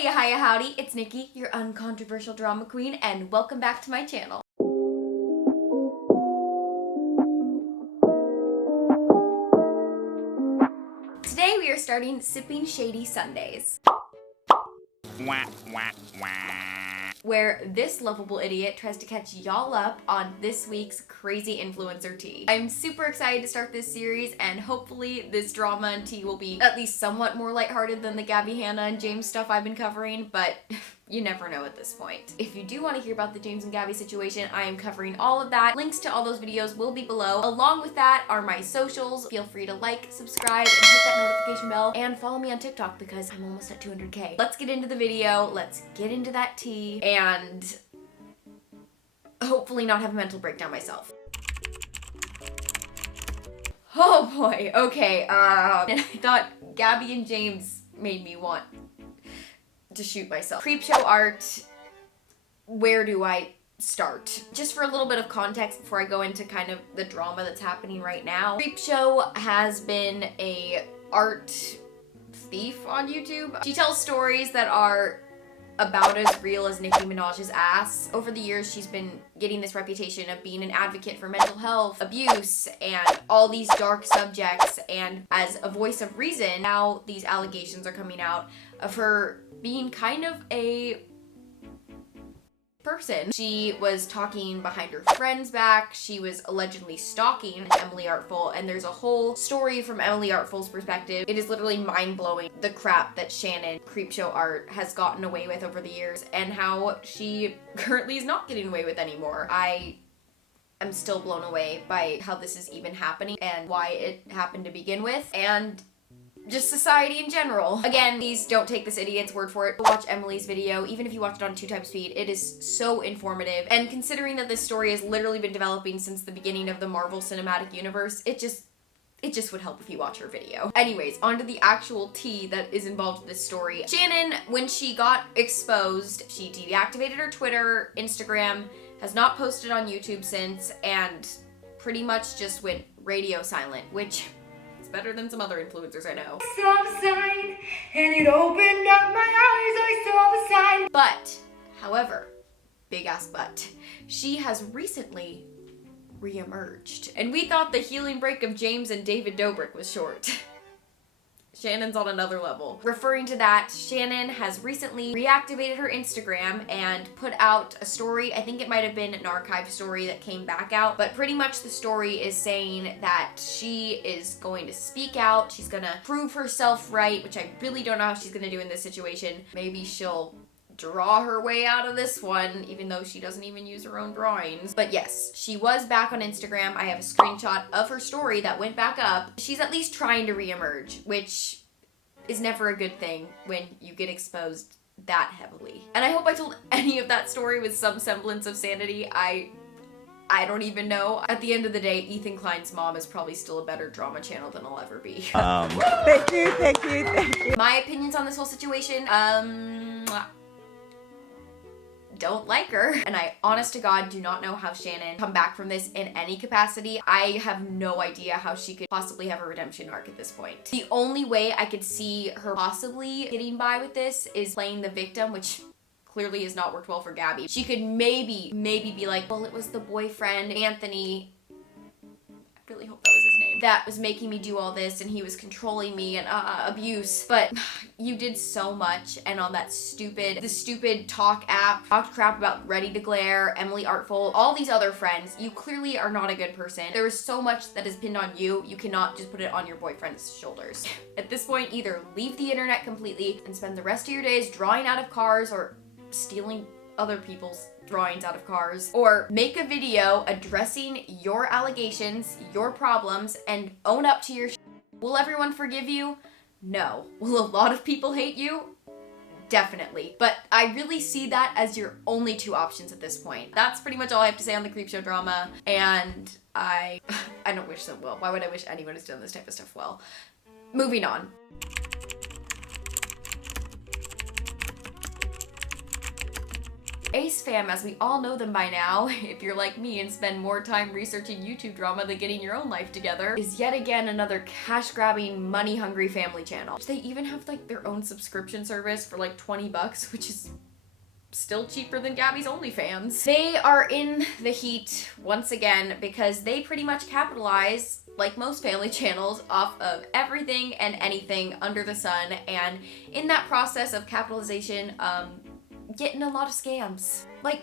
Hey, hiya, howdy, it's Nikki, your uncontroversial drama queen, and welcome back to my channel. Today we are starting Sipping Shady Sundays, where this lovable idiot tries to catch y'all up on this week's crazy influencer tea. I'm super excited to start this series, and hopefully this drama and tea will be at least somewhat more lighthearted than the Gabby, Hannah, and James stuff I've been covering, but you never know at this point. If you do want to hear about the James and Gabby situation, I am covering all of that. Links to all those videos will be below. Along with that are my socials. Feel free to like, subscribe, and hit that notification bell, and follow me on TikTok because I'm almost at 200K. Let's get into the video, let's get into that tea, and hopefully not have a mental breakdown myself. Oh boy, okay, and I thought Gabby and James made me want to shoot myself. Creepshow Art, where do I start? Just for a little bit of context before I go into kind of the drama that's happening right now. Creepshow has been a art thief on YouTube. She tells stories that are about as real as Nicki Minaj's ass. Over the years, she's been getting this reputation of being an advocate for mental health, abuse, and all these dark subjects, and as a voice of reason, now these allegations are coming out of her being kind of a person. She was talking behind her friend's back. She was allegedly stalking Emily Artful, and there's a whole story from Emily Artful's perspective. It is literally mind-blowing, the crap that Shannon, Creepshow Art, has gotten away with over the years, and how she currently is not getting away with anymore. I am still blown away by how this is even happening and why it happened to begin with, and just society in general. Again, please don't take this idiot's word for it. Watch Emily's video, even if you watch it on 2x speed. It is so informative, and considering that this story has literally been developing since the beginning of the Marvel Cinematic Universe, it just would help if you watch her video. Anyways, onto the actual tea that is involved in this story. Shannon, when she got exposed, she deactivated her Twitter, Instagram, has not posted on YouTube since, and pretty much just went radio silent, which better than some other influencers I know. I saw the sign, and it opened up my eyes, I saw the sign. But, however, big ass but, she has recently re-emerged. And we thought the healing break of James and David Dobrik was short. Shannon's on another level. Referring to that, Shannon has recently reactivated her Instagram and put out a story. I think it might have been an archive story that came back out, but pretty much the story is saying that she is going to speak out. She's gonna prove herself right, which I really don't know how she's gonna do in this situation. Maybe she'll draw her way out of this one, even though she doesn't even use her own drawings. But yes, she was back on Instagram. I have a screenshot of her story that went back up. She's at least trying to reemerge, which is never a good thing when you get exposed that heavily. And I hope I told any of that story with some semblance of sanity. I don't even know. At the end of the day, Ethan Klein's mom is probably still a better drama channel than I'll ever be. Thank you. My opinions on this whole situation, don't like her, and I honest to God do not know how Shannon come back from this in any capacity. I have no idea how she could possibly have a redemption arc at this point. The only way I could see her possibly getting by with this is playing the victim, which clearly has not worked well for Gabby. She could maybe be like, well, it was the boyfriend, Anthony, I really hope that was his name, that was making me do all this, and he was controlling me, and abuse. But you did so much, and on that stupid talk app, talked crap about Ready to Glare, Emily Artful, all these other friends. You clearly are not a good person. There is so much that is pinned on you. You cannot just put it on your boyfriend's shoulders. At this point, either leave the internet completely and spend the rest of your days drawing out of cars or stealing other people's drawings out of cars, or make a video addressing your allegations, your problems, and own up to your shit. Will everyone forgive you? No. Will a lot of people hate you? Definitely. But I really see that as your only two options at this point. That's pretty much all I have to say on the Creepshow drama, and I don't wish them well. Why would I wish anyone who's done this type of stuff well? Moving on. Ace Fam, as we all know them by now, if you're like me and spend more time researching YouTube drama than getting your own life together, is yet again another cash-grabbing, money-hungry family channel. They even have like their own subscription service for like 20 bucks, which is still cheaper than Gabby's OnlyFans. They are in the heat once again because they pretty much capitalize, like most family channels, off of everything and anything under the sun, and in that process of capitalization, getting a lot of scams. Like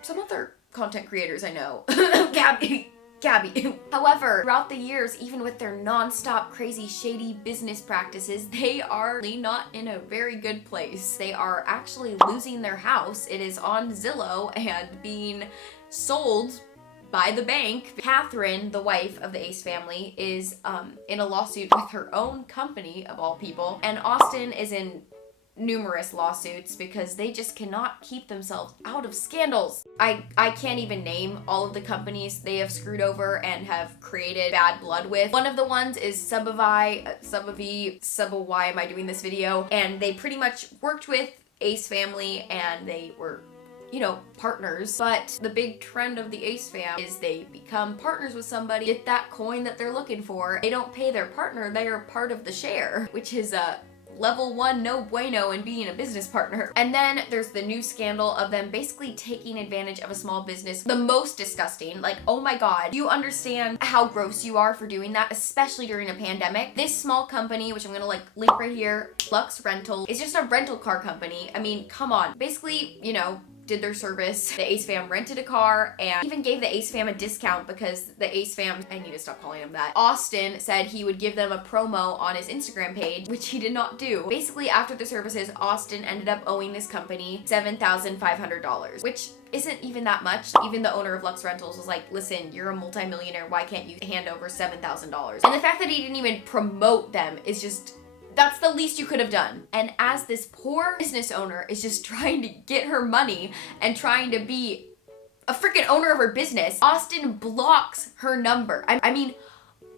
some other content creators I know. Gabby. However, throughout the years, even with their non-stop crazy shady business practices, they are really not in a very good place. They are actually losing their house. It is on Zillow and being sold by the bank. Catherine, the wife of the Ace family, is in a lawsuit with her own company, of all people, and Austin is in numerous lawsuits because they just cannot keep themselves out of scandals. I can't even name all of the companies they have screwed over and have created bad blood with. One of the ones is Why am I doing this video? And they pretty much worked with Ace family and they were, you know, partners. But the big trend of the Ace fam is they become partners with somebody, get that coin that they're looking for. They don't pay their partner, they are part of the share, which is a level 1 no bueno in being a business partner. And then there's the new scandal of them basically taking advantage of a small business. The most disgusting, like, oh my god, do you understand how gross you are for doing that, especially during a pandemic? This small company, which I'm gonna like link right here, Lux Rental, is just a rental car company. I mean, come on. Basically, you know, did their service. The Ace fam rented a car and even gave the Ace fam a discount because the Ace fam, I need to stop calling him that, Austin said he would give them a promo on his Instagram page, which he did not do. Basically, after the services, Austin ended up owing this company $7,500, which isn't even that much. Even the owner of Lux Rentals was like, listen, you're a multimillionaire, why can't you hand over $7,000? And the fact that he didn't even promote them is just, that's the least you could have done. And as this poor business owner is just trying to get her money and trying to be a freaking owner of her business, Austin blocks her number. I mean,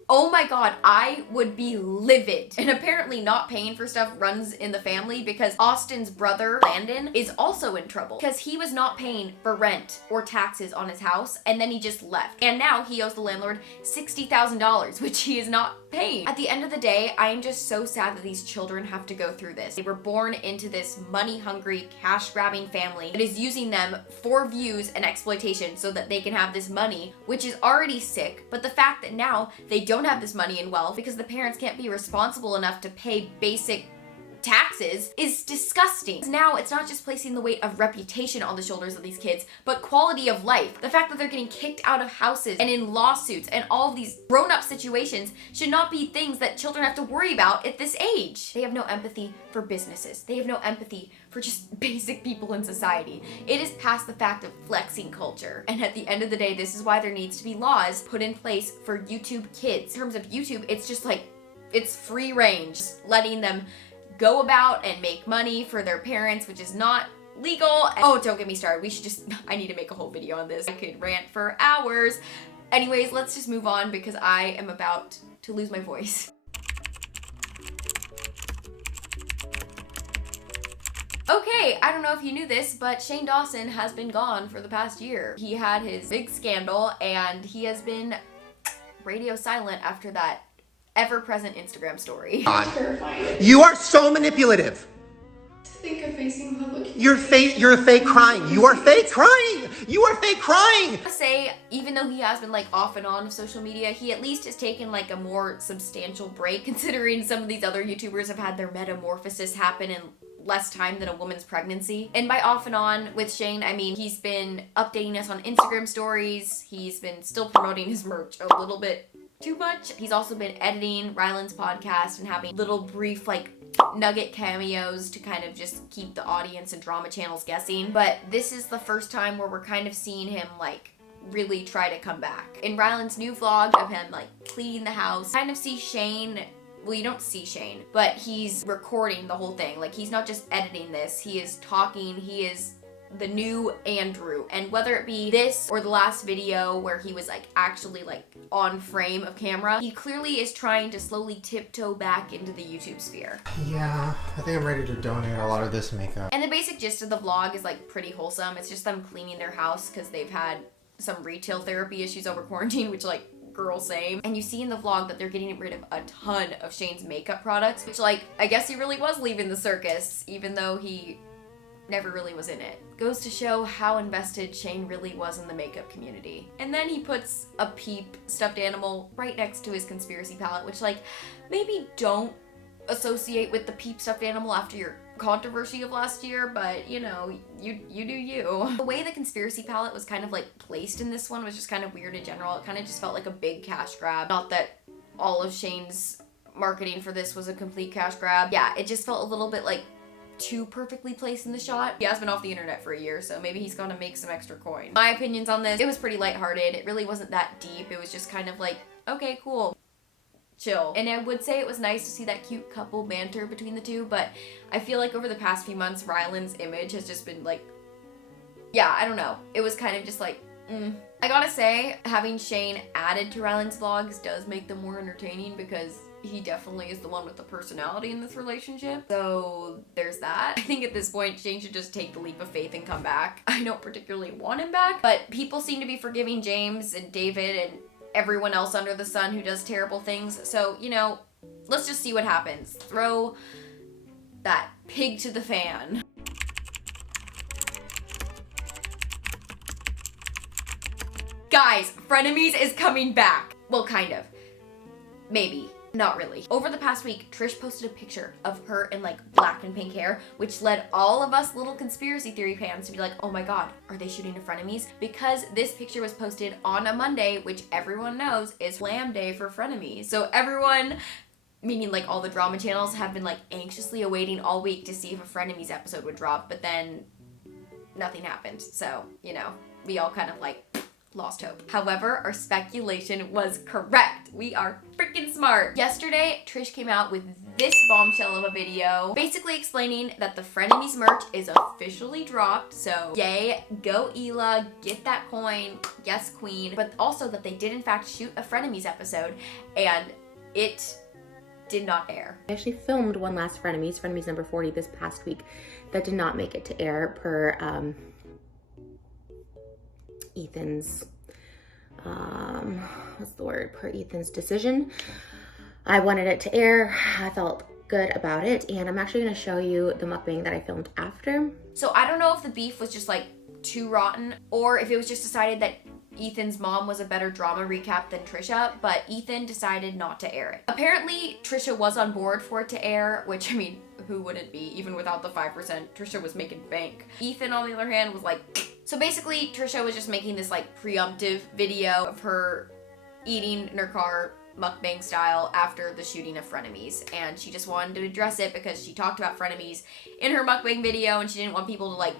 oh my god, I would be livid. And apparently not paying for stuff runs in the family because Austin's brother, Landon, is also in trouble because he was not paying for rent or taxes on his house and then he just left. And now he owes the landlord $60,000, which he is not paying. At the end of the day, I am just so sad that these children have to go through this. They were born into this money-hungry, cash-grabbing family that is using them for views and exploitation so that they can have this money, which is already sick. But the fact that now they don't have this money and wealth because the parents can't be responsible enough to pay basic taxes is disgusting. Now it's not just placing the weight of reputation on the shoulders of these kids, but quality of life. The fact that they're getting kicked out of houses and in lawsuits and all of these grown-up situations should not be things that children have to worry about at this age. They have no empathy for businesses. They have no empathy for just basic people in society. It is past the fact of flexing culture. And at the end of the day, this is why there needs to be laws put in place for YouTube kids. In terms of YouTube, it's just like, it's free range, letting them go about and make money for their parents, which is not legal. Oh, don't get me started. I need to make a whole video on this. I could rant for hours. Anyways, let's just move on because I am about to lose my voice. Okay, I don't know if you knew this, but Shane Dawson has been gone for the past year. He had his big scandal and he has been radio silent after that ever-present Instagram story. You are so manipulative. To think of facing public. You're fake crying. You are fake crying. You are fake crying. I say, even though he has been like off and on of social media, he at least has taken like a more substantial break considering some of these other YouTubers have had their metamorphosis happen in less time than a woman's pregnancy. And by off and on with Shane, I mean he's been updating us on Instagram stories. He's been still promoting his merch a little bit too much. He's also been editing Ryland's podcast and having little brief like nugget cameos to kind of just keep the audience and drama channels guessing. But this is the first time where we're kind of seeing him like really try to come back. In Ryland's new vlog of him like cleaning the house, kind of see Shane. Well, you don't see Shane, but he's recording the whole thing. Like, he's not just editing this. He is talking. He is the new Andrew. And whether it be this or the last video where he was like actually like on frame of camera, he clearly is trying to slowly tiptoe back into the YouTube sphere. Yeah, I think I'm ready to donate a lot of this makeup. And the basic gist of the vlog is like pretty wholesome. It's just them cleaning their house because they've had some retail therapy issues over quarantine, which like, girl, same. And you see in the vlog that they're getting rid of a ton of Shane's makeup products, which like, I guess he really was leaving the circus, even though he never really was in it. Goes to show how invested Shane really was in the makeup community. And then he puts a Peep stuffed animal right next to his conspiracy palette, which like, maybe don't associate with the Peep stuffed animal after your controversy of last year, but you know, you do you. The way the conspiracy palette was kind of like placed in this one was just kind of weird in general. It kind of just felt like a big cash grab. Not that all of Shane's marketing for this was a complete cash grab. Yeah, it just felt a little bit like too perfectly placed in the shot. He has been off the internet for a year, so maybe he's gonna make some extra coin. My opinions on this, it was pretty lighthearted. It really wasn't that deep. It was just kind of like, okay, cool. Chill. And I would say it was nice to see that cute couple banter between the two, but I feel like over the past few months, Ryland's image has just been like, yeah, I don't know. It was kind of just like, I gotta say, having Shane added to Ryland's vlogs does make them more entertaining because he definitely is the one with the personality in this relationship. So there's that. I think at this point, Shane should just take the leap of faith and come back. I don't particularly want him back, but people seem to be forgiving James and David and everyone else under the sun who does terrible things. So, you know, let's just see what happens. Throw that pig to the fan. Guys, Frenemies is coming back. Well, kind of. Maybe. Not really. Over the past week, Trish posted a picture of her in like black and pink hair, which led all of us little conspiracy theory fans to be like, oh my god, are they shooting a Frenemies? Because this picture was posted on a Monday, which everyone knows is Slam Day for Frenemies. So everyone, meaning like all the drama channels, have been like anxiously awaiting all week to see if a Frenemies episode would drop, but then nothing happened. So, you know, we all kind of like lost hope. However, our speculation was correct. We are freaking smart. Yesterday, Trish came out with this bombshell of a video basically explaining that the Frenemies merch is officially dropped. So yay, go Ela, get that coin, yes queen. But also that they did in fact shoot a Frenemies episode and it did not air. I actually filmed one last Frenemies number 40 this past week that did not make it to air per Ethan's, what's the word, per Ethan's decision. I wanted it to air. I felt good about it, and I'm actually going to show you the mukbang that I filmed after. So I don't know if the beef was just like too rotten or if it was just decided that Ethan's mom was a better drama recap than Trisha, but Ethan decided not to air it. Apparently, Trisha was on board for it to air, which, I mean, who wouldn't be? Even without the 5%, Trisha was making bank. Ethan, on the other hand, was like... So basically, Trisha was just making this, like, preemptive video of her eating in her car, mukbang style, after the shooting of Frenemies. And she just wanted to address it because she talked about Frenemies in her mukbang video, and she didn't want people to, like,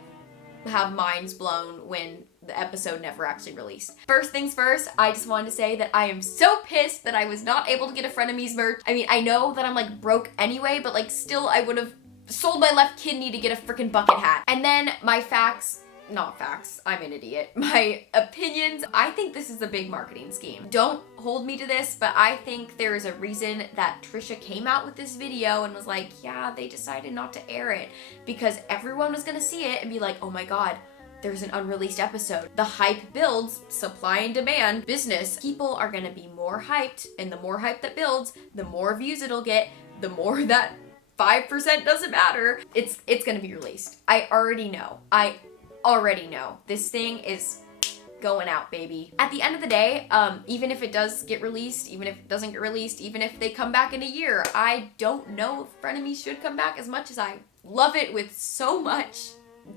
have minds blown when the episode never actually released. First things first, I just wanted to say that I am so pissed that I was not able to get a Frenemies merch. I mean, I know that I'm like broke anyway, but like still I would have sold my left kidney to get a freaking bucket hat. And then my facts, not facts, I'm an idiot. My opinions, I think this is a big marketing scheme. Don't hold me to this, but I think there is a reason that Trisha came out with this video and was like, yeah, they decided not to air it because everyone was gonna see it and be like, oh my god, there's an unreleased episode. The hype builds, supply and demand, business. People are gonna be more hyped, and the more hype that builds, the more views it'll get, the more that 5% doesn't matter. It's gonna be released. I already know. This thing is going out, baby. At the end of the day, even if it does get released, even if it doesn't get released, even if they come back in a year, I don't know if Frenemies should come back as much as I love it with so much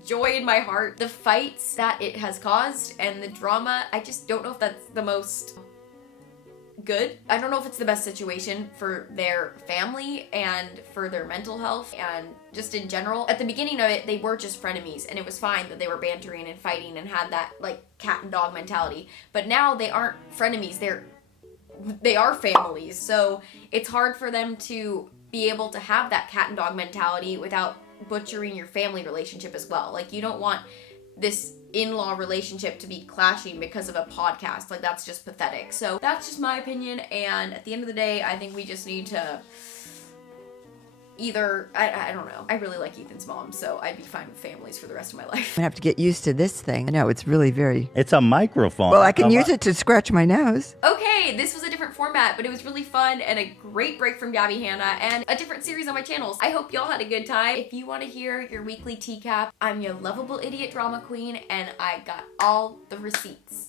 joy in my heart. The fights that it has caused and the drama, I just don't know if that's the most good. I don't know if it's the best situation for their family and for their mental health and just in general. At the beginning of it, they were just frenemies and it was fine that they were bantering and fighting and had that like cat and dog mentality. But now they aren't frenemies, they are families. So it's hard for them to be able to have that cat and dog mentality without butchering your family relationship as well. Like, you don't want this in-law relationship to be clashing because of a podcast. Like, that's just pathetic. So that's just my opinion, and at the end of the day, I think we just need to either, I don't know. I really like Ethan's mom, so I'd be fine with families for the rest of my life. I have to get used to this thing. I know, it's really very... It's a microphone. Well, I can use it to scratch my nose. Okay, this was a different format, but it was really fun and a great break from Gabby Hanna and a different series on my channels. I hope y'all had a good time. If you want to hear your weekly TCAP, I'm your lovable idiot drama queen, and I got all the receipts.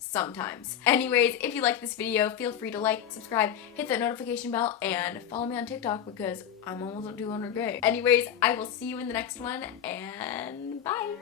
Sometimes. Anyways, if you like this video, feel free to like, subscribe, hit that notification bell, and follow me on TikTok because I'm almost at 200K. Anyways, I will see you in the next one, and bye!